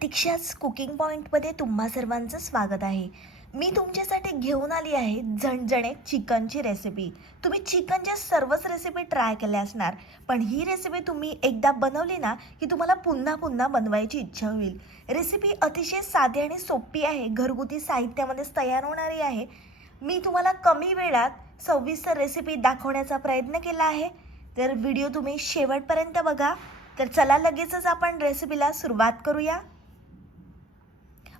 प्रतीक्षाच cooking पॉईंटमध्ये तुम्हा सर्वांचं स्वागत आहे. मी तुमच्यासाठी घेऊन आली आहे झणझणीत चिकनची रेसिपी तुम्ही चिकनच्या सर्वच रेसिपी ट्राय केल्या असणार पण ही रेसिपी तुम्ही एकदा बनवली ना की तुम्हाला पुन्हा पुन्हा बनवायची इच्छा होईल. रेसिपी अतिशय साधी आणि सोपी आहे घरगुती साहित्यामध्येच तयार होणारी आहे. मी तुम्हाला कमी वेळात सविस्तर रेसिपी दाखवण्याचा प्रयत्न केला आहे. तर व्हिडिओ तुम्ही शेवटपर्यंत बघा. तर चला लगेचच आपण रेसिपीला सुरुवात करूया.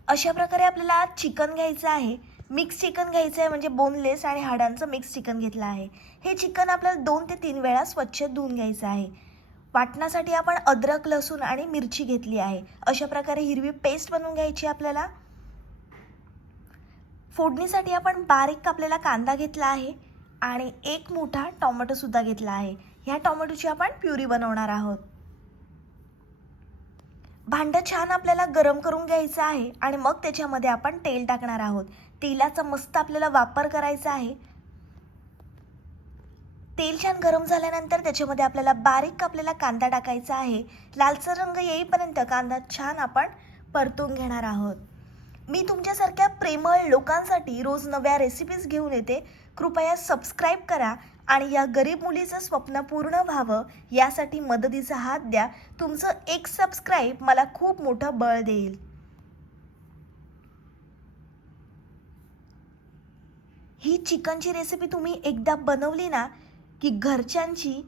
अशा प्रकारे आपल्याला चिकन घ्यायचं आहे. मिक्स चिकन घ्यायचं आहे म्हणजे बोनलेस आणि हाडांचं मिक्स चिकन घेतलं आहे. हे चिकन आपल्याला दोन ते तीन वेळा स्वच्छ धुवून घ्यायचं आहे. वाटण्यासाठी आपण अद्रक लसूण आणि मिरची घेतली आहे. अशा प्रकारे हिरवी पेस्ट बनवून घ्यायची आपल्याला. फोडणीसाठी आपण बारीक कापलेला कांदा घेतला आहे आणि एक मोठा टोमॅटोसुद्धा घेतला आहे. ह्या टोमॅटोची आपण प्युरी बनवणार आहोत. भांडं छान आपल्याला गरम करून घ्यायचं आहे आणि मग त्याच्यामध्ये आपण तेल टाकणार आहोत. तेलाचा मस्त आपल्याला वापर करायचा आहे. तेल छान गरम झाल्यानंतर त्याच्यामध्ये आपल्याला बारीक आपल्याला कांदा टाकायचा आहे. लालसर रंग येईपर्यंत कांदा छान आपण परतून घेणार आहोत. मी तुमच्यासारख्या प्रेमळ लोकांसाठी रोज नव्या रेसिपीज घेऊन येते. कृपया सबस्क्राईब करा. आणि या गरीब मुलीचं स्वप्न पूर्ण व्हावं यासाठी मदतीचा हात द्या. तुमचं एक सबस्क्राईब मला खूप मोठं बळ देईल. ही चिकनची रेसिपी तुम्ही एकदा बनवली ना की घरच्यांची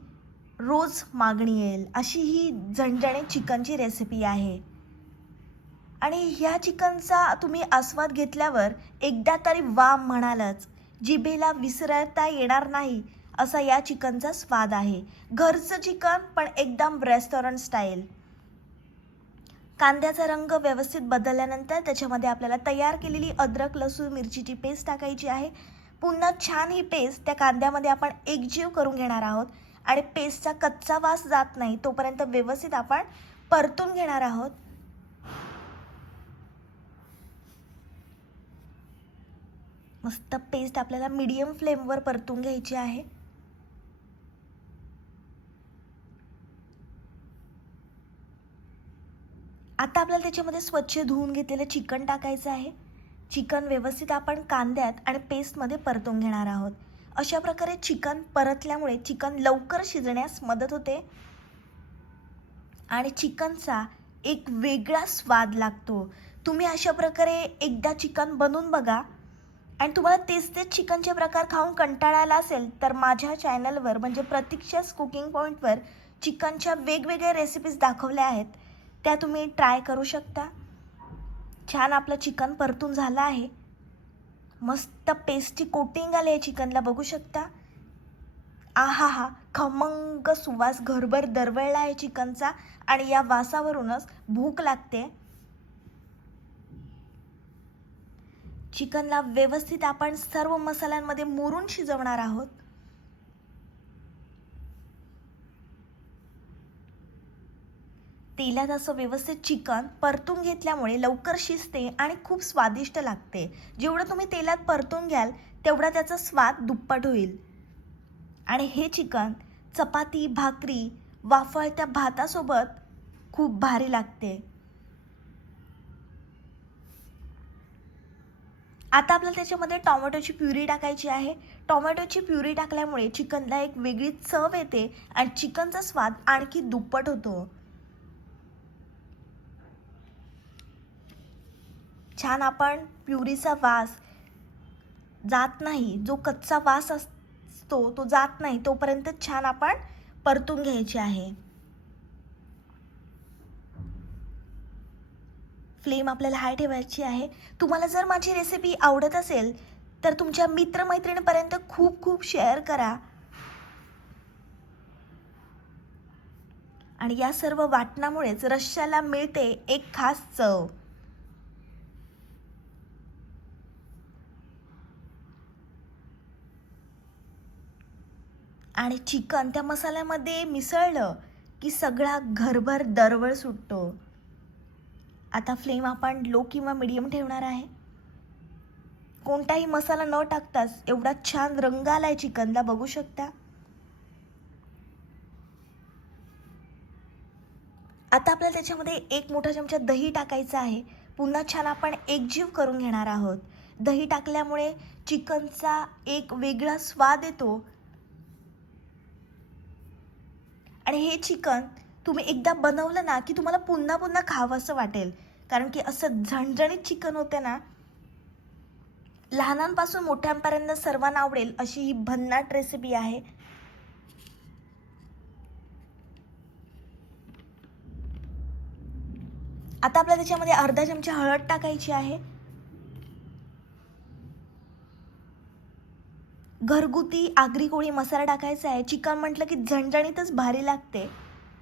रोज मागणी येईल. अशी ही झणझणीत चिकनची रेसिपी आहे. आणि ह्या चिकनचा तुम्ही आस्वाद घेतल्यावर एकदा तरी वा म्हणालच. जिभेला विसरता येणार नाही. असा या चिकनचा स्वाद आहे. घरचं चिकन पण एकदम रेस्टॉरंट स्टाईल कांद्याचा रंग व्यवस्थित बदलल्यानंतर त्याच्यामध्ये आपल्याला तयार केलेली अद्रक लसूण मिरचीची पेस्ट टाकायची आहे. पुन्हा छान ही पेस्ट त्या कांद्यामध्ये आपण एकजीव करून घेणार आहोत आणि पेस्टचा कच्चा वास जात नाही तोपर्यंत व्यवस्थित आपण परतून घेणार आहोत. मस्त पेस्ट आपल्याला मीडियम फ्लेमवर परतून घ्यायची आहे. आता आपल्याला त्याच्यामध्ये स्वच्छ धुवून घेतलेलं चिकन टाकायचं आहे. चिकन व्यवस्थित आपण कांद्यात आणि पेस्टमध्ये परतून घेणार आहोत. अशा प्रकारे चिकन परतल्यामुळे चिकन लवकर शिजण्यास मदत होते. आणि चिकनचा एक वेगळा स्वाद लागतो. तुम्ही अशा प्रकारे एकदा चिकन बनवून बघा. आणि तुम्हाला तेच तेच चिकनचे प्रकार खाऊन कंटाळा आला असेल तर माझ्या चॅनलवर म्हणजे प्रतीक्षास कुकिंग पॉईंटवर चिकनच्या वेगवेगळ्या रेसिपीज दाखवल्या आहेत. त्या तुम्ही ट्राय करू शकता. छान आपलं चिकन परतून झालं आहे. मस्त पेस्टी कोटिंग आले आहे चिकनला बघू शकता. आहा हा खमंग सुवास घरभर दरवळला आहे चिकनचा आणि या वासावरूनच भूक लागते. चिकनला व्यवस्थित आपण सर्व मसाल्यांमध्ये मुरून शिजवणार आहोत. तेलात असं व्यवस्थित चिकन परतून घेतल्यामुळे लवकर शिजते आणि खूप स्वादिष्ट लागते. जेवढं तुम्ही तेलात परतून घ्याल तेवढा त्याचा स्वाद दुप्पट होईल. आणि हे चिकन चपाती भाकरी वाफळत्या भातासोबत खूप भारी लागते. आता आपल्याला त्याच्यामध्ये टोमॅटोची प्युरी टाकायची आहे. टोमॅटोची प्युरी टाकल्यामुळे चिकनला एक वेगळी चव येते आणि चिकनचा स्वाद आणखी दुप्पट होतो. छान आपण प्युरीचा वास जात नाही जो कच्चा वास असतो तो जात नाही तोपर्यंत छान आपण परतून घ्यायची आहे. फ्लेम आपल्याला हाय ठेवायची आहे. तुम्हाला जर माझी रेसिपी आवडत असेल तर तुमच्या मित्रमैत्रिणीपर्यंत खूप खूप शेअर करा. आणि या सर्व वाटणामुळेच रश्श्याला मिळते एक खास चव. आणि चिकन त्या मसाल्यामध्ये मिसळलं की सगळा घरभर दरवळ सुटतो. आता फ्लेम आपण लो किंवा मिडियम ठेवणार आहे. कोणताही मसाला न टाकताच एवढा छान रंग आलाय चिकनला बघू शकता. आता आपल्याला त्याच्यामध्ये एक मोठा चमचा दही टाकायचं आहे. पुन्हा छान आपण एकजीव करून घेणार आहोत. दही टाकल्यामुळे चिकनचा एक वेगळा स्वाद येतो आणि हे चिकन तुम्ही एकदा बनवलं ना की तुम्हाला पुन्हा पुन्हा खावं असं वाटेल. कारण की असं झणझणीत चिकन होते ना लहानांपासून मोठ्यांपर्यंत सर्वांना आवडेल अशी ही भन्नाट रेसिपी आहे. आता आपल्याला त्याच्यामध्ये अर्धा चमचा हळद टाकायची आहे. घरगुती आगरी कोळी मसाला टाकायचा आहे. चिकन म्हटलं की झणझणीतच भारी लागते.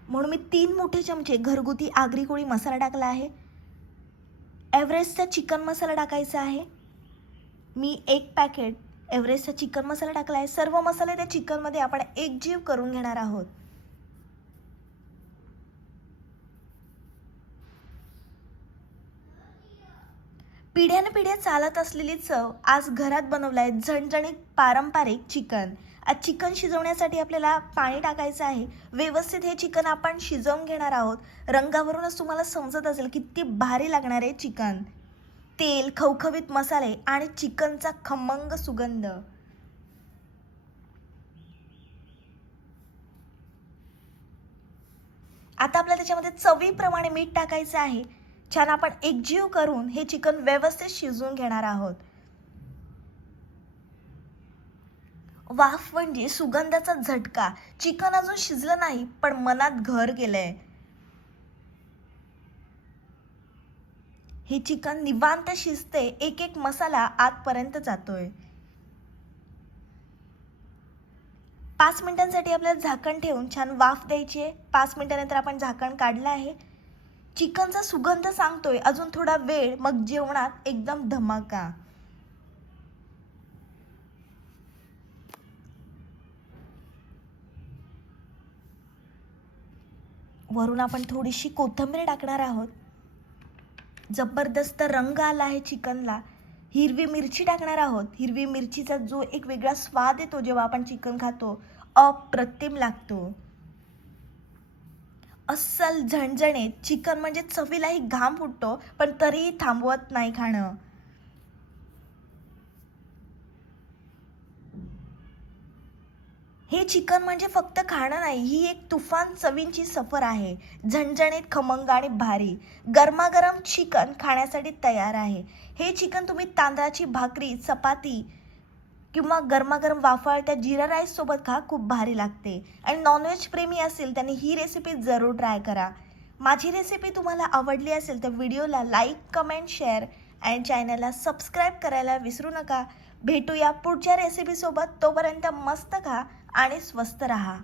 म्हणून मी तीन मोठे चमचे घरगुती आगरी कोळी मसाला टाकला आहे. एव्हरेस्टचा चिकन मसाला टाकायचा आहे. मी एक पॅकेट एव्हरेस्टचा चिकन मसाला टाकला आहे. सर्व मसाले त्या चिकनमध्ये आपण एकजीव करून घेणार आहोत. पिढ्यानपिढ्या चालत असलेली चव आज घरात बनवलं आहे. झणझणीत पारंपरिक चिकन. आज चिकन शिजवण्यासाठी आपल्याला पाणी टाकायचं आहे. व्यवस्थित हे चिकन आपण शिजवून घेणार आहोत. रंगावरूनच तुम्हाला समजत असेल किती भारी लागणार आहे चिकन. तेल खवखवीत मसाले आणि चिकनचा खमंग सुगंध. आता आपल्याला त्याच्यामध्ये चवीप्रमाणे मीठ टाकायचं आहे. छान आपण एकजीव करून हे चिकन व्यवस्थित शिजवून घेणार आहोत. वाफ म्हणजे सुगंधाचा झटका. चिकन अजून शिजलं नाही पण मनात घर गेलंय. हे चिकन निवांत शिजते एक एक मसाला आतपर्यंत जातोय. पाच मिनिटांसाठी आपल्याला झाकण ठेवून छान वाफ द्यायची आहे. पाच मिनिटानंतर आपण झाकण काढलं आहे. चिकनचा सुगंध सांगतोय. अजून थोडा वेळ मग जेवणात एकदम धमाका. वरून आपण थोडीशी कोथिंबीर टाकणार आहोत. जबरदस्त रंग आला आहे चिकनला. हिरवी मिरची टाकणार आहोत. हिरवी मिरचीचा जो एक वेगळा स्वाद येतो जेव्हा आपण चिकन खातो अप्रतिम लागतो. अस्सल झणझणीत चिकन म्हणजे चवीलाही घाम फुटतो पण तरीही थांबवत नाही खाणं. हे चिकन म्हणजे फक्त खाणं नाही ही एक तुफान चवींची सफर आहे. झणझणीत खमंग आणि भारी. गरमागरम चिकन खाण्यासाठी तयार आहे. हे चिकन तुम्ही तांदळाची भाकरी चपाती किंवा गरमागरम वाफाळत्या जिरा राईस सोबत खा खूप भारी लागते. आणि नॉनव्हेज प्रेमी असेल त्यांनी ही रेसिपी जरूर ट्राय करा. माझी रेसिपी तुम्हाला आवडली असेल तर व्हिडिओला लाईक कमेंट शेअर आणि चॅनलला सबस्क्राईब करायला विसरू नका. भेटूया पुढच्या रेसिपीसोबत तोपर्यंत मस्त खा आणि स्वस्त रहा.